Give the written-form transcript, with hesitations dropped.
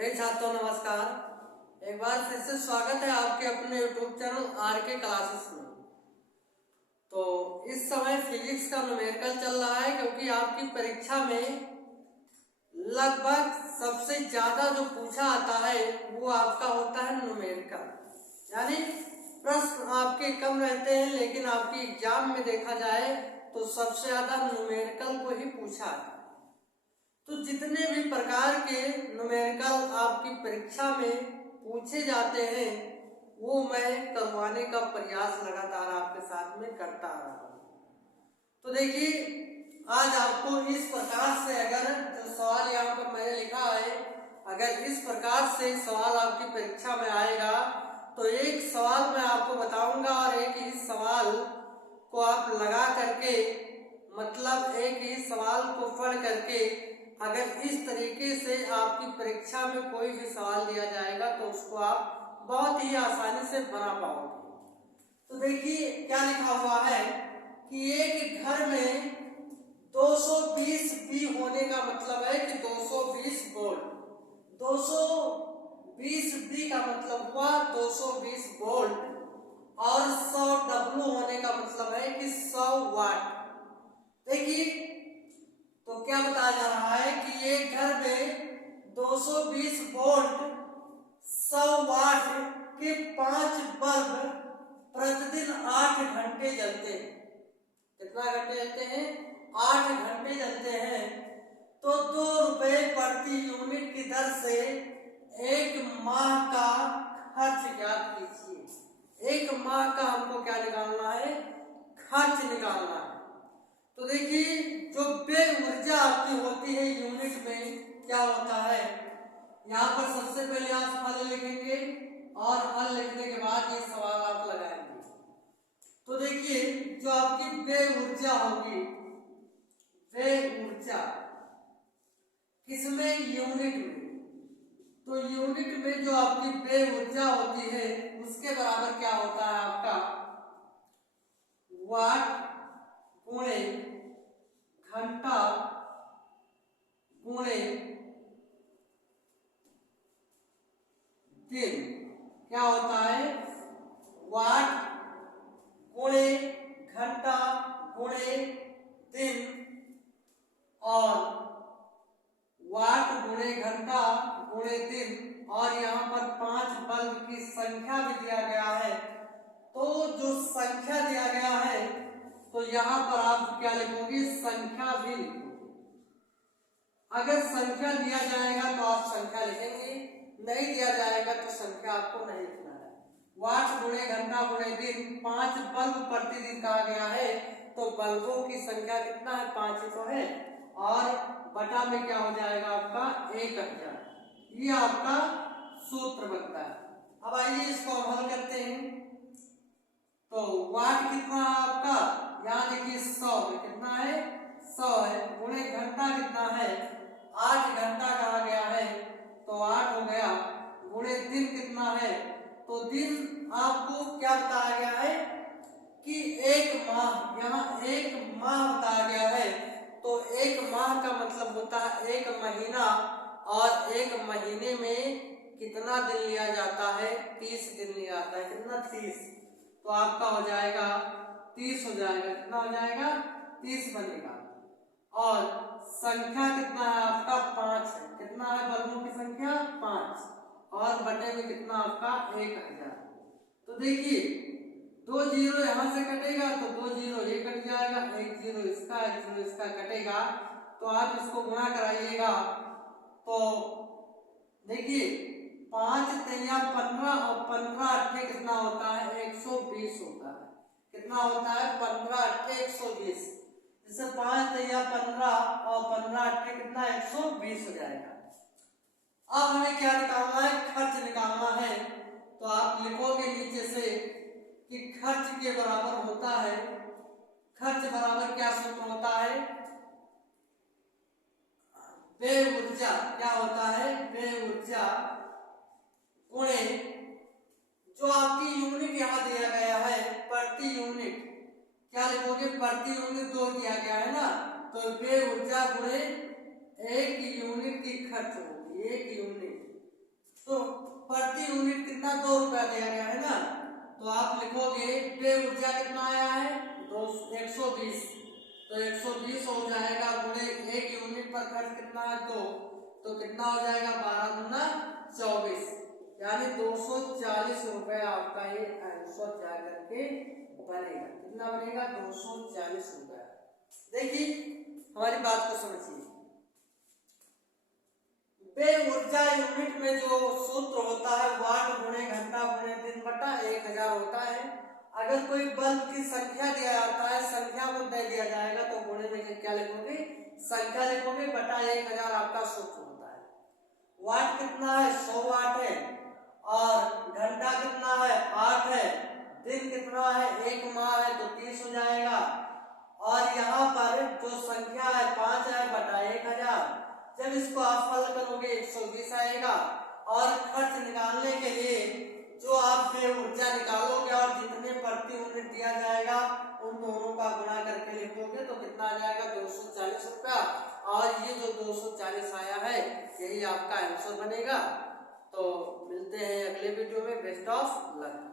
प्रिय छात्रों नमस्कार। एक बार फिर से स्वागत है आपके अपने YouTube चैनल आरके क्लासेस में। तो इस समय फिजिक्स का न्यूमेरिकल चल रहा है, क्योंकि आपकी परीक्षा में लगभग सबसे ज्यादा जो पूछा आता है वो आपका होता है न्यूमेरिकल। यानी प्रश्न आपके कम रहते हैं, लेकिन आपकी एग्जाम में देखा जाए तो सबसे ज्यादा न्यूमेरिकल को ही पूछा है। तो जितने भी प्रकार के न्यूमेरिकल आपकी परीक्षा में पूछे जाते हैं वो मैं करवाने का प्रयास लगातार आपके साथ में करता रहा हूँ। तो देखिए, आज आपको इस प्रकार से अगर जो सवाल यहाँ पर मैंने लिखा है, अगर इस प्रकार से सवाल आपकी परीक्षा में आएगा तो एक सवाल मैं आपको बताऊंगा और एक ही सवाल को आप लगा करके, मतलब एक ही सवाल को पढ़ करके अगर इस तरीके से आपकी परीक्षा में कोई भी सवाल दिया जाएगा तो उसको आप बहुत ही आसानी से बना पाओगे। तो देखिए क्या लिखा हुआ है कि एक घर में 220 बी होने का मतलब है कि 220 वोल्ट। 220 बी का मतलब हुआ 220 वोल्ट और 100 डब्ल्यू होने का मतलब है कि 100 वाट। देखिए तो क्या बताया जा रहा है कि एक घर में 220 वोल्ट 100 वाट के 5 बल्ब प्रतिदिन 8 घंटे जलते हैं। कितना घंटे जलते हैं? 8 घंटे जलते हैं। तो 2 रुपए प्रति यूनिट की दर से एक माह का खर्च ज्ञात कीजिए। एक माह का हमको क्या निकालना है? खर्च निकालना है। तो देखिए, जो व्यय ऊर्जा आपकी होती है यूनिट में क्या होता है, यहाँ पर सबसे पहले आप हल लिखेंगे और हल लिखने के बाद ये सवाल आप लगाएंगे। तो देखिए, जो आपकी व्यय ऊर्जा होगी, व्यय ऊर्जा किसमें? यूनिट में। तो यूनिट में जो आपकी व्यय ऊर्जा होती है उसके बराबर क्या होता है आपका? वाट गुणे घंटा गुणे दिन। क्या होता है? वाट गुणे घंटा गुणे दिन, और वाट गुणे घंटा गुणे दिन, और यहाँ पर 5 बल्ब की संख्या भी दिया गया है। तो जो संख्या दिया गया है तो यहाँ पर आप क्या लिखोगे? संख्या भी लिखोगे। अगर संख्या दिया जाएगा तो आप संख्या लिखेंगे, नहीं दिया जाएगा तो संख्या आपको नहीं लिखना है। वाट गुणे घंटा गुणे दिन, 5 बल्ब प्रतिदिन कहा गया है, तो बल्बों की संख्या कितना है? 5 ही तो है, और बटा में क्या हो जाएगा आपका? 1000। ये आपका सूत्र बनता है। अब आइए इसको हम हल करते हैं। तो वाट कितना है आपका? यहाँ देखिए 100 है। कितना है? 100 है। गुणे घंटा कितना है? 8 घंटा कहा गया है, तो 8 हो गया। गुणे दिन कितना है? तो दिन आपको क्या बताया गया है कि 1 माह। यहाँ 1 माह बताया गया है, तो 1 माह का मतलब होता है 1 महीना, और 1 महीने में कितना दिन लिया जाता है? 30 दिन लिया जाता है। कितना? 30। तो आपका हो जाएगा 30 हो जाएगा। कितना हो जाएगा? 30 बनेगा। और संख्या कितना है आपका? 5 है। कितना है बल्बों की संख्या? 5, और बटे में कितना आपका? 1000। तो देखिए, 2 जीरो यहाँ से कटेगा तो 2 जीरो ये कट जाएगा, 1 जीरो इसका, 1 जीरो इसका कटेगा। तो आप इसको गुणा कराइएगा तो देखिए 5 तिया 15 और 15 अट्ठे कितना होता है? 120 होता है। कितना होता है? 15 अट्ठे 120। जैसे 5 तिया 15 और 15 अट्ठे कितना? 120 हो जाएगा। अब हमें क्या निकालना है? खर्च निकालना है। तो आप लिखोगे नीचे से कि खर्च के बराबर होता है, खर्च बराबर क्या सूत्र होता है? व्यय ऊर्जा। क्या होता है? व्यय ऊर्जा गुणे जो आपकी यूनिट यहाँ दिया गया है प्रति यूनिट। क्या लिखोगे? प्रति यूनिट 2 दिया गया है ना, तो व्यय ऊर्जा गुणे 1 यूनिट की खर्च होगी। 1 यूनिट तो प्रति यूनिट कितना 2 रुपया दिया गया है ना, तो आप लिखोगे व्यय ऊर्जा कितना आया है 120, तो 120 हो जाएगा गुणे 1 यूनिट पर खर्च कितना है 2, तो कितना हो जाएगा 12 गुना 24, यानी 240 रुपए आपका ये आंसर जा करके बनेगा। कितना बनेगा 240 रुपया। देखिए हमारी बात को समझिए, व्यय ऊर्जा यूनिट में जो सूत्र होता है वाट गुणे घंटा गुणे दिन बटा 1000 होता है। अगर कोई बल्ब की संख्या दिया जाता है, संख्या को दे दिया जाएगा तो गुणे में क्या लिखोगे संख्या लिखोगे बटा 1000 आपका सूत्र होता है। वाट कितना है 100 वाट है, और घंटा कितना है 8 है, दिन कितना है 1 माह है तो 30 हो जाएगा, और यहाँ पर जो संख्या है 5 है बटा 1000, जब इसको आप हल करोगे 120 आएगा, और खर्च निकालने के लिए जो आप ऊर्जा निकालोगे और जितने प्रति यूनिट दिया जाएगा उन दोनों का गुणा करके लिखोगे तो कितना आ जाएगा 240 रुपया, और ये जो 240 आया है यही आपका आंसर बनेगा। तो मिलते हैं अगले वीडियो में। Best of luck.